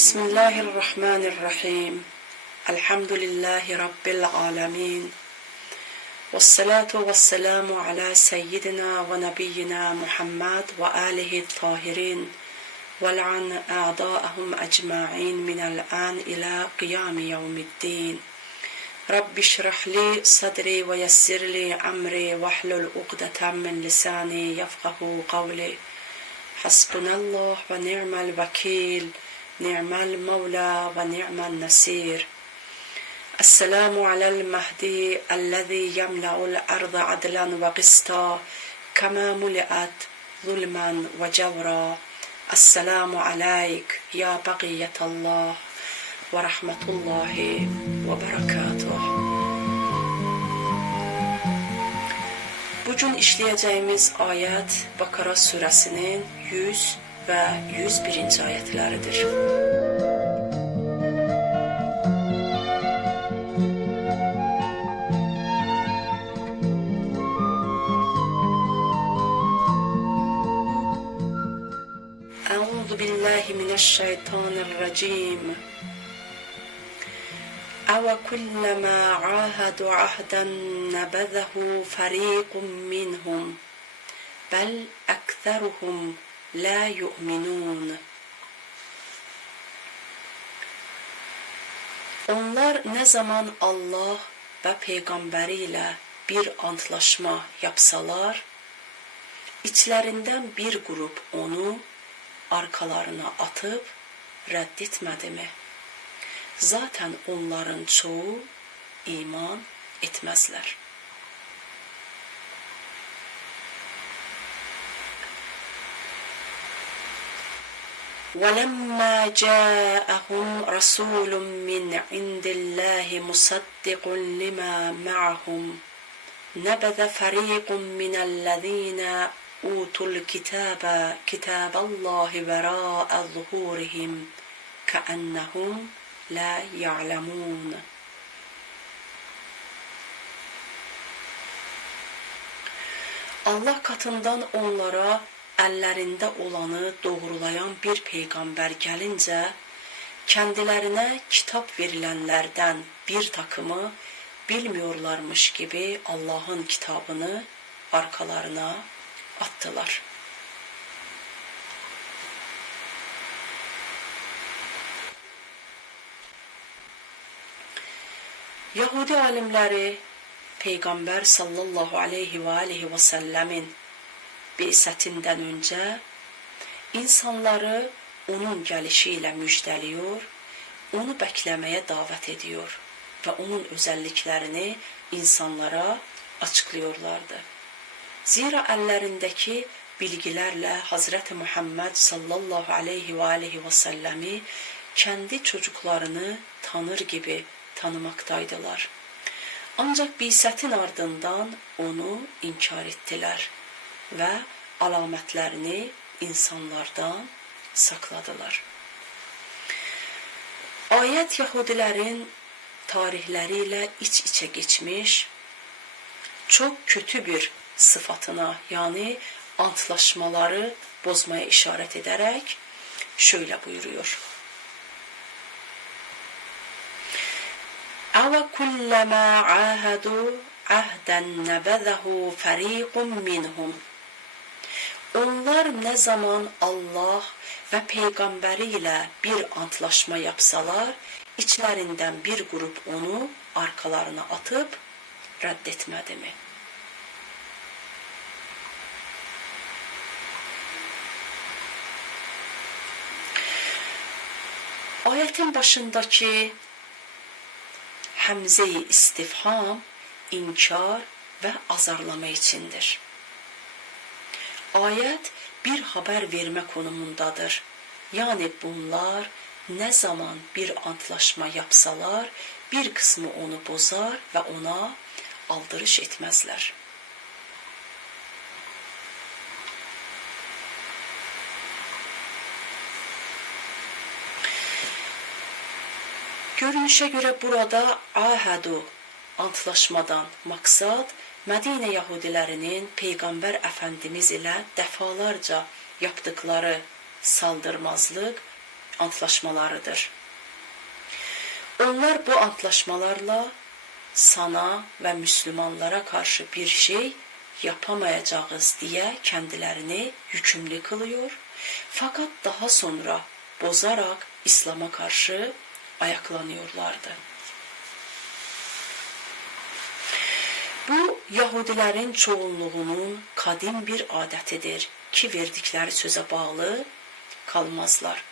Bismillahirrahmanirrahim. Elhamdülillahi Rabbil alemin. Vessalatu vesselamu ala seyyidina ve nebiyyina Muhammed ve alihi tahirin. Vel'an a'da'ahum ecma'in minel an ila qiyami yevmiddin. Rabbi şrahli sadri ve yessirli amri ve hlul uqdeten min lisani yefqahu kavli. Hasbunallah ve ni'mel vekil. Ni'mal mevla ve ni'mal nasir. Esselamu alel mahdi ellezî yemla'ul arda adlan ve qista kema muli'at zulman ve cevra. Esselamu aleyk ya baqiyetallah ve rahmetullahi ve berekatuh. Bugün işleyeceğimiz ayet Bakara suresinin 100 ve 101. ayetleridir. Euzu billahi mineşşeytanirracim. Ev kullama ahadu ahden nebezehu fariqun minhum bel ekseruhum la yu'minun. Onlar ne zaman Allah ve peygamberiyle bir antlaşma yapsalar, içlerinden bir grup onu arkalarına atıp reddetmedi mi? Zaten onların çoğu iman etmezler. وَلَمَّا جَاءَهُمْ رَسُولٌ مِّنْ عِنْدِ اللَّهِ مُصَدِّقٌ لِمَا مَعَهُمْ نَبَذَ فَرِيقٌ مِّنَ الَّذِينَ أُوتُوا الْكِتَابَ كِتَابَ اللَّهِ وَرَاءَ ظُهُورِهِمْ كَأَنَّهُمْ لَا يَعْلَمُونَ. Allah katından onlara əllərində olanı doğrulayan bir peygamber gəlincə, kendilerine kitap verilənlərdən bir takımı bilmiyorlarmış gibi Allah'ın kitabını arkalarına attılar. Yahudi alimleri Peygamber sallallahu aleyhi ve sellemin Bi'sətindən öncə insanları onun gəlişiyle müjdəliyor, onu beklemeye davet ediyor ve onun özelliklerini insanlara açıklıyorlardı. Zira ellerindeki bilgilerle Hazreti Muhammed sallallahu aleyhi ve sellemi kendi çocuklarını tanır gibi tanımaktaydılar. Ancak Bi'sətin ardından onu inkar ettiler ve alametlerini insanlardan sakladılar. Ayet Yahudilerin tarihleriyle iç içe geçmiş, çok kötü bir sıfatına yani antlaşmaları bozmaya işaret ederek şöyle buyuruyor. Eve kullama ahadu ahden nebezehu fariqun minhum. Onlar ne zaman Allah ve peygamberiyle bir antlaşma yapsalar, içlerinden bir grup onu arkalarına atıp reddetmedi mi? Ayetin başındaki hemze-i istifham, inkar ve azarlama içindir. Ayet bir haber verme konumundadır. Yani bunlar ne zaman bir antlaşma yapsalar bir kısmı onu bozar ve ona aldırış etmezler. Görünüşe göre burada ahadu antlaşmadan maksat Medine Yahudilərinin Peygamber Efendimiz ilə dəfalarca yaptıkları saldırmazlık, antlaşmalarıdır. Onlar bu antlaşmalarla sana ve Müslümanlara karşı bir şey yapamayacağız diye kendilerini yükümlü kılıyor. Fakat daha sonra bozarak İslam'a karşı ayaklanıyorlardı. Bu Yahudilerin çoğunluğunun kadim bir adetidir ki verdikleri söze bağlı kalmazlar.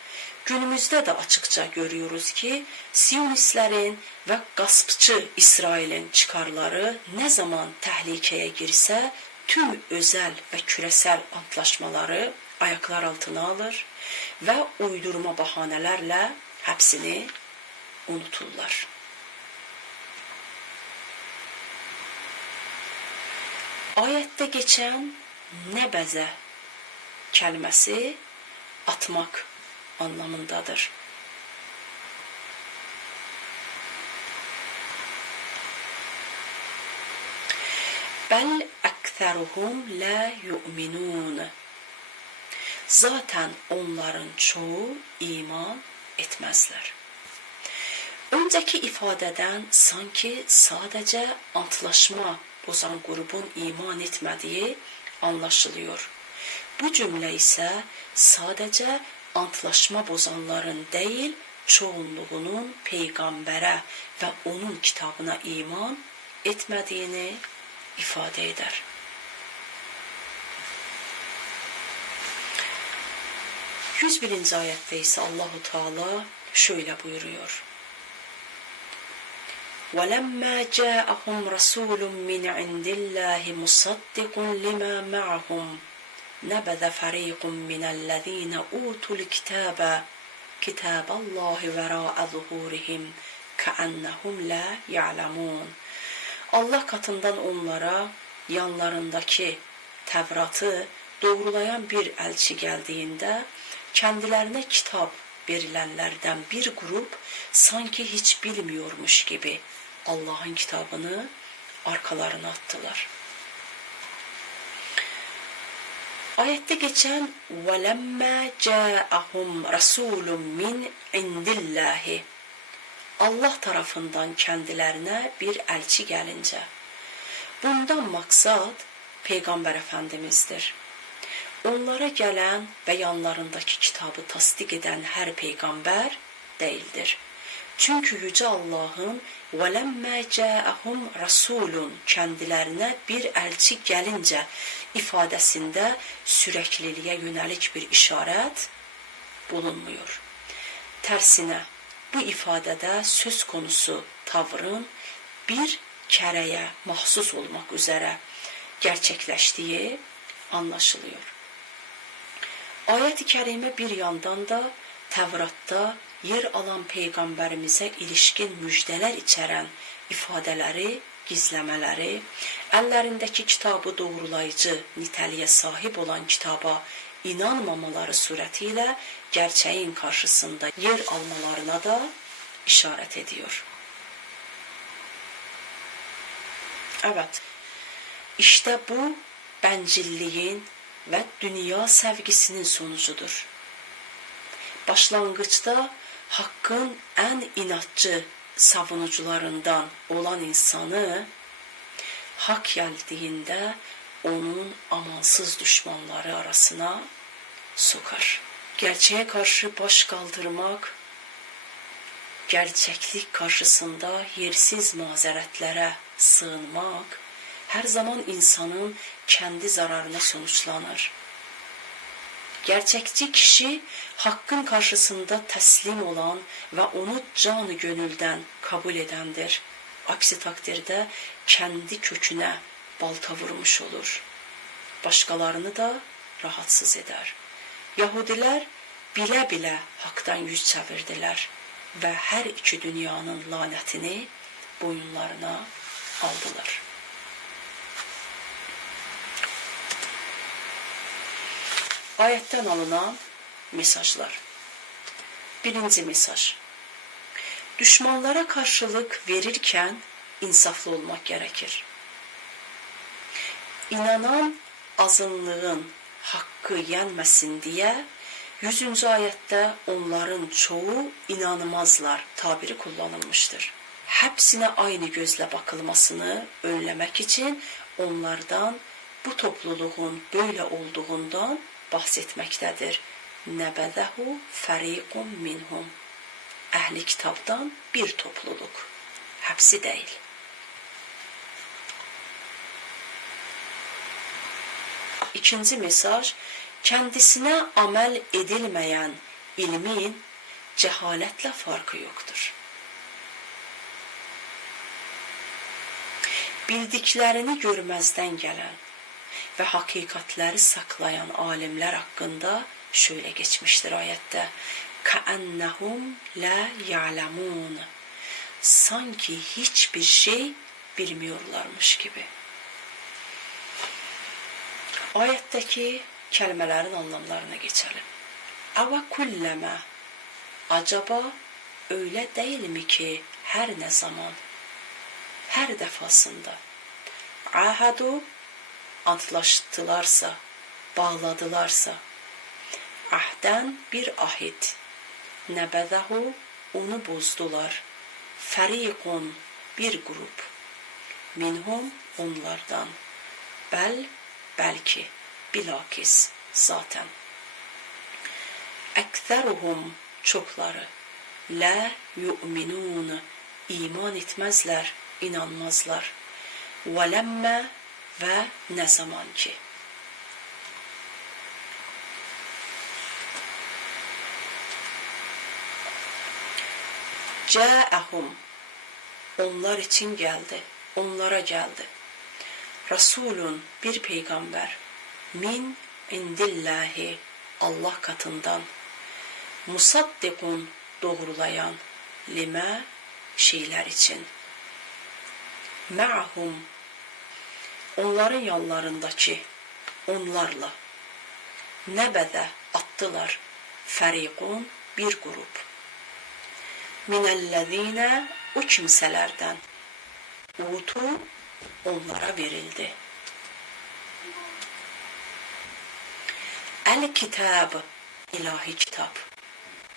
Günümüzde de açıkça görüyoruz ki Siyonistlerin ve gaspçı İsrail'in çıkarları ne zaman tehlikeye girse tüm özel ve küresel antlaşmaları ayaklar altına alır ve uydurma bahanelerle hepsini unuturlar. Ayette geçen nebeze kelimesi atmak anlamındadır. Bel ekseruhum la yu'minun. Zaten onların çoğu iman etmezler. Önceki ifadeden sanki sadece antlaşma bozan grubun iman etmediği anlaşılıyor. Bu cümle ise sadece antlaşma bozanların değil, çoğunluğunun peygambere ve onun kitabına iman etmediğini ifade eder. Yüz ayette ise Allahu Teala şöyle buyuruyor. وَلَمَّا جَاءَهُمْ رَسُولٌ مِّنْ عِنْدِ اللّٰهِ مُصَدِّقٌ لِمَا مَعَهُمْ نَبَذَ فَرِيقٌ مِّنَ الَّذ۪ينَ أُوتُوا الْكِتَابَ كِتَابَ اللّٰهِ وَرَاءَ ظُهُورِهِمْ كَأَنَّهُمْ لَا يَعْلَمُونَ. Allah katından onlara yanlarındaki Tevrat'ı doğrulayan bir elçi geldiğinde kendilerine kitap verilenlerden bir grup sanki hiç bilmiyormuş gibi Allah'ın kitabını arkalarına attılar. Ayette geçen وَلَمَّا جَاءَهُمْ رَسُولٌ مِّنْ عِنْدِ اللّٰهِ Allah tarafından kendilerine bir elçi gelince. Bundan maksat Peygamber Efendimiz'dir. Onlara gelen ve yanlarındaki kitabı tasdik eden her peygamber değildir. Çünkü Yüce Allah'ın وَلَمَّا جَاءَهُمْ رَسُولٌ kendilerine bir elçi gelince ifadesinde sürekliliğe yönelik bir işaret bulunmuyor. Tersine bu ifadede söz konusu tavrın bir kereye mahsus olmak üzere gerçekleştiği anlaşılıyor. Ayet-i kerime bir yandan da Tevrat'ta yer alan peygamberimize ilişkin müjdeler içeren ifadeleri gizlemeleri, ellerindeki kitabı doğrulayıcı niteliğe sahip olan kitaba inanmamaları suretiyle gerçeğin karşısında yer almalarına da işaret ediyor. Evet, işte bu bencilliğin ve dünya sevgisinin sonucudur. Başlangıçta hakkın en inatçı savunucularından olan insanı hak geldiğinde onun amansız düşmanları arasına sokar. Gerçeğe karşı baş kaldırmak, gerçeklik karşısında yersiz mazeretlere sığınmak her zaman insanın kendi zararına sonuçlanır. Gerçekçi kişi hakkın karşısında teslim olan ve onu canı gönülden kabul edendir. Aksi takdirde kendi köküne balta vurmuş olur. Başkalarını da rahatsız eder. Yahudiler bile bile haktan yüz çevirdiler ve her iki dünyanın lanetini boyunlarına aldılar. Ayetten alınan mesajlar. Birinci mesaj. Düşmanlara karşılık verirken insaflı olmak gerekir. İnanan azınlığın hakkı yenmesin diye 100. ayette onların çoğu inanmazlar tabiri kullanılmıştır. Hepsine aynı gözle bakılmasını önlemek için onlardan bu topluluğun böyle olduğundan bahsetmektedir. Nebezehu feriqun minhum. Ehli kitaptan bir topluluk. Hepsi değil. İkinci mesaj, kendisine amel edilmeyen ilmin cehaletle farkı yoktur. Bildiklerini görmezden gelen ve hakikatleri saklayan alimler hakkında şöyle geçmiştir ayette. كَأَنَّهُمْ لَا يَعْلَمُونَ. Sanki hiçbir şey bilmiyorlarmış gibi. Ayetteki kelimelerin anlamlarına geçelim. Ava kulleme. Acaba öyle değil mi ki her ne zaman, her defasında ahadu antlaştılarsa, bağladılarsa, ahden bir ahit, nebezehu onu bozdular, ferikun bir grup, minhum onlardan, belki, bilakis, zaten. Ekseruhum çokları, la yu'minun iman etmezler, inanmazlar. Velemme ve ne zaman ki. Câehum onlar için geldi, onlara geldi. Resulun bir peygamber min indillahi Allah katından musaddikun doğrulayan lime şeyler için ma'hum onların yanlarındaki onlarla nebede attılar ferikun bir grup minellezine o kimselerden utu onlara verildi. El kitab ilahi kitap.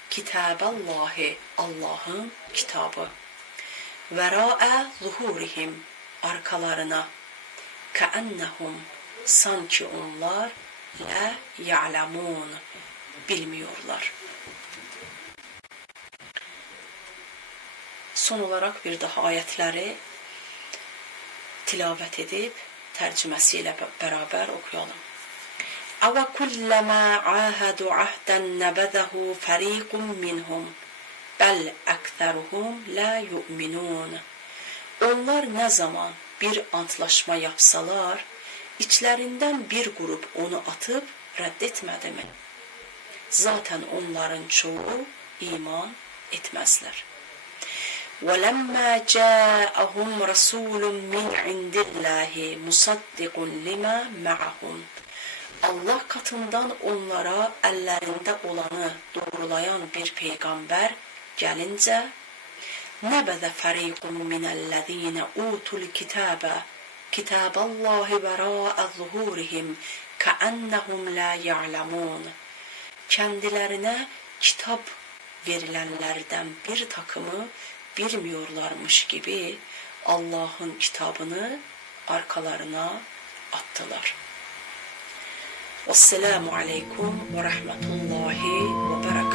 Kitaballahi Allah'ın kitabı. Vera'e zuhurihim arkalarına. Keennehum sanki onlar la ya'lemun bilmiyorlar. Son olarak bir daha ayetleri tilavet edip tercümesiyle beraber okuyalım. Ava kullama ahadu ahden nebezehu feriqun minhum bel ekseruhum la yu'minun. Onlar ne zaman bir antlaşma yapsalar, içlerinden bir grup onu atıp reddetmedi mi? Zaten onların çoğu iman etmezler. وَلَمَّا جَاءَهُمْ رَسُولٌ مِّنْ عِنْدِ اللّٰهِ مُصَدِّقٌ لِمَا مَعَهُمْ. Allah katından onlara ellerinde olanı doğrulayan bir peygamber gelince نَبَذَ فَرِيقٌ مِّنَ الَّذ۪ينَ اُوتُوا الْكِتَابَ كِتَابَ اللّٰهِ وَرَاءَ ظُهُورِهِمْ كَأَنَّهُمْ لَا يَعْلَمُونَ. Kendilerine kitap verilenlerden bir takımı bilmiyorlarmış gibi Allah'ın kitabını arkalarına attılar. Vesselamu aleykum ve rahmetullahi ve berekatuhu.